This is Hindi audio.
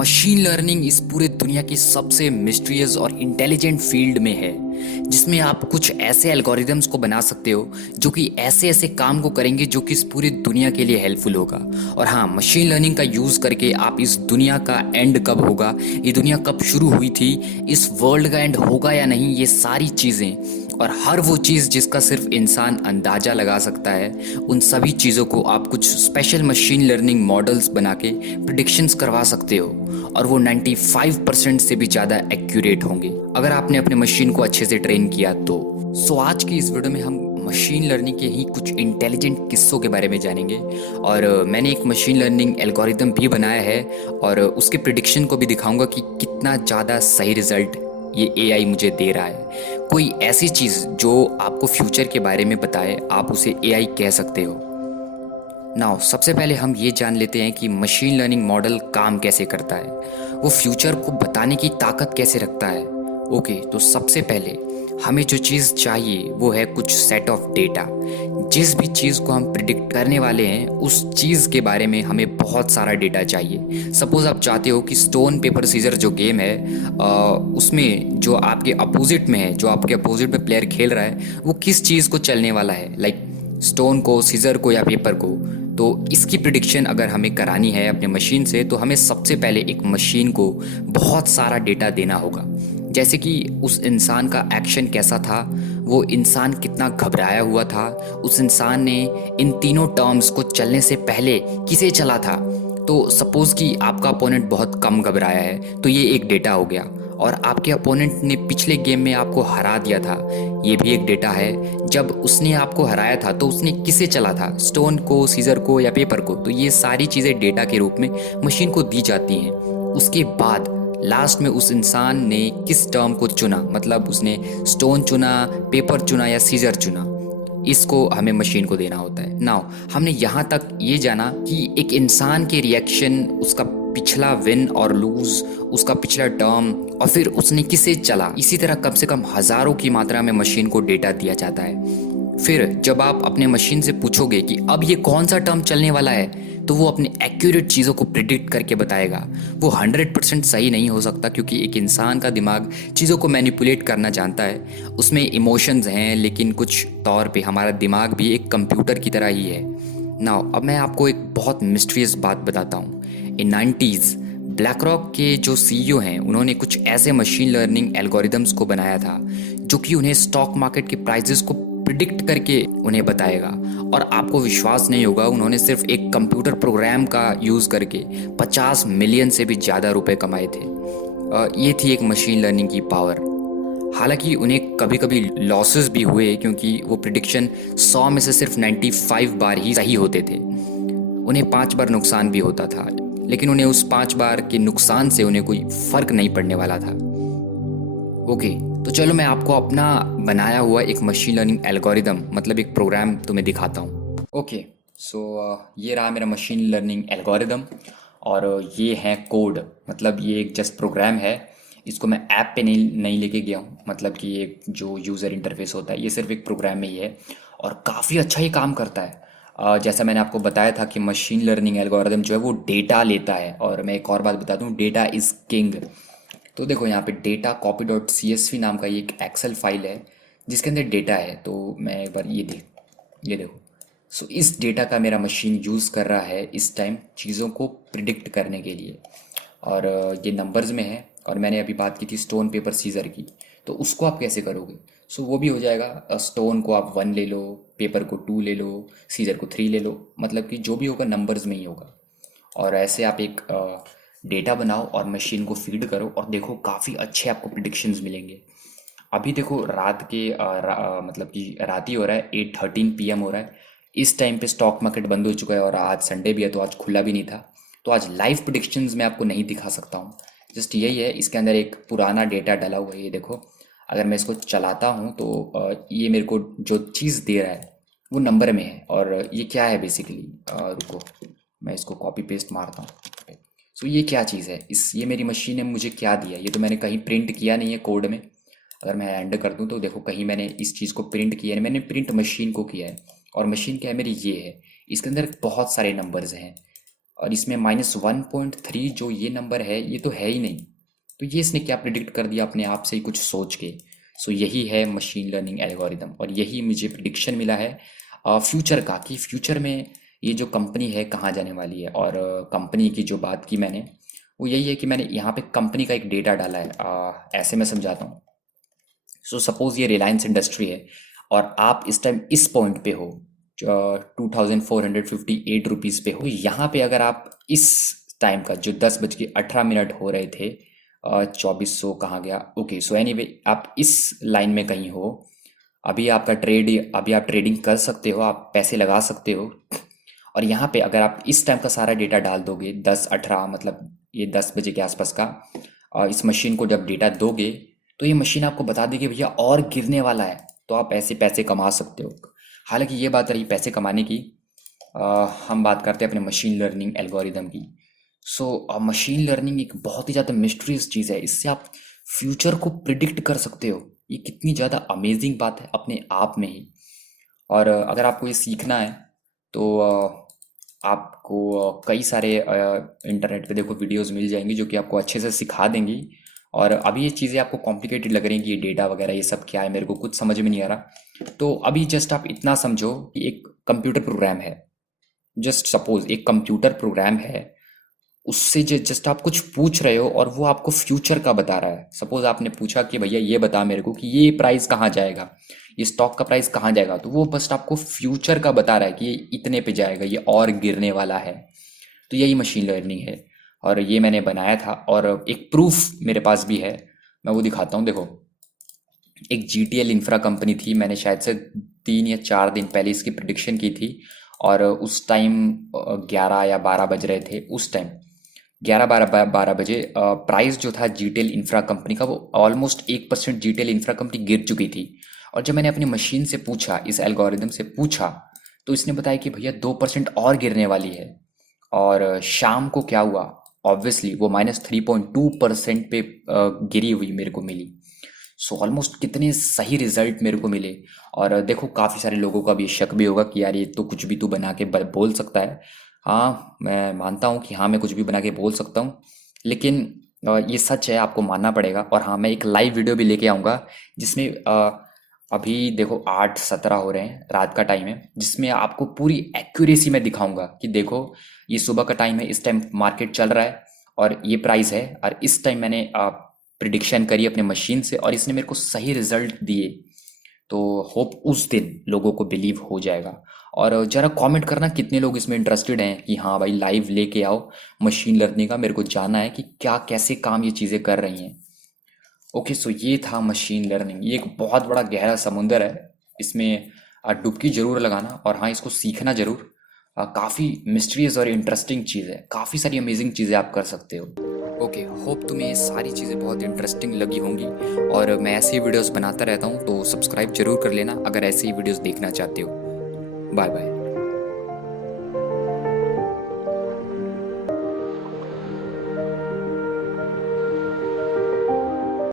मशीन लर्निंग इस पूरे दुनिया की सबसे मिस्टीरियस और इंटेलिजेंट फील्ड में है, जिसमें आप कुछ ऐसे एल्गोरिदम्स को बना सकते हो जो कि ऐसे ऐसे काम को करेंगे जो कि इस पूरी दुनिया के लिए हेल्पफुल होगा। और हाँ, मशीन लर्निंग का यूज़ करके आप इस दुनिया का एंड कब होगा, ये दुनिया कब शुरू हुई थी, इस वर्ल्ड का एंड होगा या नहीं, ये सारी चीज़ें और हर वो चीज़ जिसका सिर्फ इंसान अंदाज़ा लगा सकता है, उन सभी चीज़ों को आप कुछ स्पेशल मशीन लर्निंग मॉडल्स बना के प्रिडिक्शंस करवा सकते हो। और वो 95% से भी ज़्यादा एक्यूरेट होंगे अगर आपने अपने मशीन को अच्छे से ट्रेन किया तो। आज की इस वीडियो में हम मशीन लर्निंग के ही कुछ इंटेलिजेंट किस्सों के बारे में जानेंगे। और मैंने एक मशीन लर्निंग एल्गोरिदम भी बनाया है और उसके प्रिडिक्शन को भी दिखाऊंगा कि कितना ज़्यादा सही रिजल्ट ये एआई मुझे दे रहा है। कोई ऐसी चीज़ जो आपको फ्यूचर के बारे में बताए, आप उसे एआई कह सकते हो। नाउ सबसे पहले हम ये जान लेते हैं कि मशीन लर्निंग मॉडल काम कैसे करता है, वो फ्यूचर को बताने की ताकत कैसे रखता है। ओके, तो सबसे पहले हमें जो चीज़ चाहिए वो है कुछ सेट ऑफ डेटा। जिस भी चीज़ को हम प्रिडिक्ट करने वाले हैं उस चीज़ के बारे में हमें बहुत सारा डेटा चाहिए। सपोज़ आप चाहते हो कि स्टोन पेपर सीजर जो गेम है, उसमें जो आपके अपोजिट में है, जो आपके अपोजिट में प्लेयर खेल रहा है, वो किस चीज़ को चलने वाला है, लाइक स्टोन को, सीजर को या पेपर को। तो इसकी प्रिडिक्शन अगर हमें करानी है अपने मशीन से, तो हमें सबसे पहले एक मशीन को बहुत सारा डेटा देना होगा। जैसे कि उस इंसान का एक्शन कैसा था, वो इंसान कितना घबराया हुआ था, उस इंसान ने इन तीनों टर्म्स को चलने से पहले किसे चला था। तो सपोज़ कि आपका अपोनेंट बहुत कम घबराया है, तो ये एक डेटा हो गया। और आपके अपोनेंट ने पिछले गेम में आपको हरा दिया था, ये भी एक डेटा है। जब उसने आपको हराया था तो उसने किसे चला था, स्टोन को, सीजर को या पेपर को। तो ये सारी चीज़ें डेटा के रूप में मशीन को दी जाती हैं। उसके बाद लास्ट में उस इंसान ने किस टर्म को चुना, मतलब उसने स्टोन चुना, पेपर चुना या सीजर चुना, इसको हमें मशीन को देना होता है। नाउ हमने यहाँ तक ये जाना कि एक इंसान के रिएक्शन, उसका पिछला विन और लूज, उसका पिछला टर्म, और फिर उसने किसे चला। इसी तरह कम से कम हज़ारों की मात्रा में मशीन को डेटा दिया जाता है। फिर जब आप अपने मशीन से पूछोगे कि अब ये कौन सा टर्म चलने वाला है, तो वो अपने एक्यूरेट चीज़ों को प्रिडिक्ट करके बताएगा। वो 100% सही नहीं हो सकता, क्योंकि एक इंसान का दिमाग चीज़ों को मैनिपुलेट करना जानता है। उसमें इमोशंस हैं, लेकिन कुछ तौर पे हमारा दिमाग भी एक कंप्यूटर की तरह ही है। नाउ अब मैं आपको एक बहुत मिस्टीरियस बात बताता हूँ। इन 90s ब्लैक रॉक के जो सीईओ हैं, उन्होंने कुछ ऐसे मशीन लर्निंग एल्गोरिदम्स को बनाया था जो कि उन्हें स्टॉक मार्केट के प्राइजेस को प्रिडिक्ट करके उन्हें बताएगा। और आपको विश्वास नहीं होगा, उन्होंने सिर्फ एक कंप्यूटर प्रोग्राम का यूज़ करके 50 मिलियन से भी ज़्यादा रुपए कमाए थे। ये थी एक मशीन लर्निंग की पावर। हालांकि उन्हें कभी कभी लॉसेस भी हुए, क्योंकि वो प्रिडिक्शन 100 में से सिर्फ 95 बार ही सही होते थे। उन्हें 5 बार नुकसान भी होता था, लेकिन उन्हें उस 5 बार के नुकसान से उन्हें कोई फ़र्क नहीं पड़ने वाला था। ओके, तो चलो मैं आपको अपना बनाया हुआ एक मशीन लर्निंग एल्गोरिदम, मतलब एक प्रोग्राम तुम्हें दिखाता हूँ। ओके, सो ये रहा मेरा मशीन लर्निंग एल्गोरिदम। और ये है कोड, मतलब ये एक जस्ट प्रोग्राम है। इसको मैं ऐप पे नहीं लेके गया हूँ, मतलब कि एक जो यूज़र इंटरफेस होता है, ये सिर्फ एक प्रोग्राम में ही है और काफ़ी अच्छा ही काम करता है। जैसा मैंने आपको बताया था कि मशीन लर्निंग एल्गोरिदम जो है वो डेटा लेता है। और मैं एक और बात बता दूँ, डेटा इज़ किंग। तो देखो यहाँ पे data copy dot C S V नाम का ये एक एक्सेल फाइल है जिसके अंदर डेटा है। तो मैं एक बार ये देखो। सो इस डेटा का मेरा मशीन यूज़ कर रहा है इस टाइम चीज़ों को प्रिडिक्ट करने के लिए। और ये नंबर्स में है। और मैंने अभी बात की थी स्टोन पेपर सीजर की, तो उसको आप कैसे करोगे। सो वो भी हो जाएगा, स्टोन को आप 1 ले लो, पेपर को 2 ले लो, सीजर को 3 ले लो, मतलब कि जो भी होगा नंबर्स में ही होगा। और ऐसे आप एक डेटा बनाओ और मशीन को फीड करो और देखो काफ़ी अच्छे आपको प्रिडिक्शंस मिलेंगे। अभी देखो रात के मतलब कि रात ही हो रहा है, 8:13 PM हो रहा है। इस टाइम पे स्टॉक मार्केट बंद हो चुका है और आज संडे भी है, तो आज खुला भी नहीं था। तो आज लाइव प्रिडिक्शंस मैं आपको नहीं दिखा सकता हूँ। जस्ट यही है, इसके अंदर एक पुराना डेटा डला हुआ है, ये देखो। अगर मैं इसको चलाता हूँ तो ये मेरे को जो चीज़ दे रहा है वो नंबर में है। और ये क्या है बेसिकली, रुको मैं इसको कॉपी पेस्ट मारता हूँ। सो ये क्या चीज़ है, इस ये मेरी मशीन ने मुझे क्या दिया, ये तो मैंने कहीं प्रिंट किया नहीं है कोड में। अगर मैं एंड कर दूँ तो देखो कहीं मैंने इस चीज़ को प्रिंट किया है, मैंने प्रिंट मशीन को किया है। और मशीन क्या है मेरी, ये है। इसके अंदर बहुत सारे नंबर्स हैं। और इसमें -1.3 जो ये नंबर है ये तो है ही नहीं। तो ये इसने क्या प्रिडिक्ट कर दिया अपने आप से ही कुछ सोच के। सो यही है मशीन लर्निंग एल्गोरिदम, और यही मुझे प्रिडिक्शन मिला है फ्यूचर का, कि फ्यूचर में ये जो कंपनी है कहाँ जाने वाली है। और कंपनी की जो बात की मैंने, वो यही है कि मैंने यहाँ पे कंपनी का एक डेटा डाला है। ऐसे मैं समझाता हूँ। सो सपोज ये रिलायंस इंडस्ट्री है, और आप इस टाइम इस पॉइंट पे हो, 2458 रुपीज़ पे हो। यहाँ पे अगर आप इस टाइम का जो 10:18 हो रहे थे, 2400 कहाँ गया, ओके। सो एनीवे आप इस लाइन में कहीं हो, अभी आप ट्रेडिंग कर सकते हो, आप पैसे लगा सकते हो। और यहाँ पे अगर आप इस टाइम का सारा डेटा डाल दोगे, 10:18 मतलब ये 10 बजे के आसपास का, इस मशीन को जब डेटा दोगे तो ये मशीन आपको बता देगी भैया और गिरने वाला है, तो आप ऐसे पैसे कमा सकते हो। हालांकि ये बात रही पैसे कमाने की, हम बात करते हैं अपने मशीन लर्निंग एल्गोरिदम की। सो मशीन लर्निंग एक बहुत ही ज़्यादा मिस्ट्रियस चीज़ है। इससे आप फ्यूचर को प्रिडिक्ट कर सकते हो। ये कितनी ज़्यादा अमेजिंग बात है अपने आप में ही। और अगर आपको ये सीखना है तो आपको कई सारे इंटरनेट पे देखो वीडियोस मिल जाएंगी जो कि आपको अच्छे से सिखा देंगी। और अभी ये चीज़ें आपको कॉम्प्लिकेटेड लग रही हैं कि ये डेटा वगैरह ये सब क्या है, मेरे को कुछ समझ में नहीं आ रहा। तो अभी जस्ट आप इतना समझो कि एक कंप्यूटर प्रोग्राम है। जस्ट सपोज एक कंप्यूटर प्रोग्राम है, उससे जस्ट आप कुछ पूछ रहे हो और वो आपको फ्यूचर का बता रहा है। सपोज आपने पूछा कि भैया ये बता मेरे को कि ये प्राइस कहाँ जाएगा, ये स्टॉक का प्राइस कहाँ जाएगा, तो वो बस आपको फ्यूचर का बता रहा है कि ये इतने पे जाएगा, ये और गिरने वाला है। तो यही मशीन लर्निंग है, और ये मैंने बनाया था। और एक प्रूफ मेरे पास भी है, मैं वो दिखाता हूँ। देखो, एक GTL इंफ्रा कंपनी थी, मैंने शायद से 3 या 4 दिन पहले इसकी प्रिडिक्शन की थी। और उस टाइम 11 या 12 बज रहे थे। उस टाइम 11 12 12 बजे प्राइस जो था GTL इंफ्रा कंपनी का, वो ऑलमोस्ट 1% GTL इंफ्रा कंपनी गिर चुकी थी। और जब मैंने अपनी मशीन से पूछा, इस एल्गोरिदम से पूछा, तो इसने बताया कि भैया 2% और गिरने वाली है। और शाम को क्या हुआ, ऑब्वियसली वो -3.2% पे गिरी हुई मेरे को मिली। सो ऑलमोस्ट कितने सही रिजल्ट मेरे को मिले। और देखो, काफ़ी सारे लोगों का भी शक भी होगा कि यार ये तो कुछ भी तू बना के बोल सकता है। हाँ, मैं मानता हूँ कि हाँ, मैं कुछ भी बना के बोल सकता हूँ, लेकिन ये सच है, आपको मानना पड़ेगा। और हाँ, मैं एक लाइव वीडियो भी लेके आऊँगा जिसमें अभी देखो 8:17 हो रहे हैं, रात का टाइम है, जिसमें आपको पूरी एक्यूरेसी में दिखाऊंगा कि देखो, ये सुबह का टाइम है, इस टाइम मार्केट चल रहा है और ये प्राइस है, और इस टाइम मैंने प्रिडिक्शन करी अपने मशीन से और इसने मेरे को सही रिजल्ट दिए। तो होप उस दिन लोगों को बिलीव हो जाएगा। और ज़रा कमेंट करना कितने लोग इसमें इंटरेस्टेड हैं कि हाँ भाई, लाइव लेके आओ मशीन लर्निंग का, मेरे को जानना है कि क्या कैसे काम ये चीज़ें कर रही हैं। ओके, सो ये था मशीन लर्निंग। ये एक बहुत बड़ा गहरा समुंदर है, इसमें डुबकी जरूर लगाना, और हाँ, इसको सीखना जरूर। काफ़ी मिस्टीरियस और इंटरेस्टिंग चीज़ है, काफ़ी सारी अमेजिंग चीज़ें आप कर सकते हो। ओके, होप तुम्हें ये सारी चीज़ें बहुत इंटरेस्टिंग लगी होंगी, और मैं ऐसे ही वीडियोस बनाता रहता हूँ, तो सब्सक्राइब जरूर कर लेना अगर ऐसे ही वीडियोस देखना चाहते हो। Bye bye.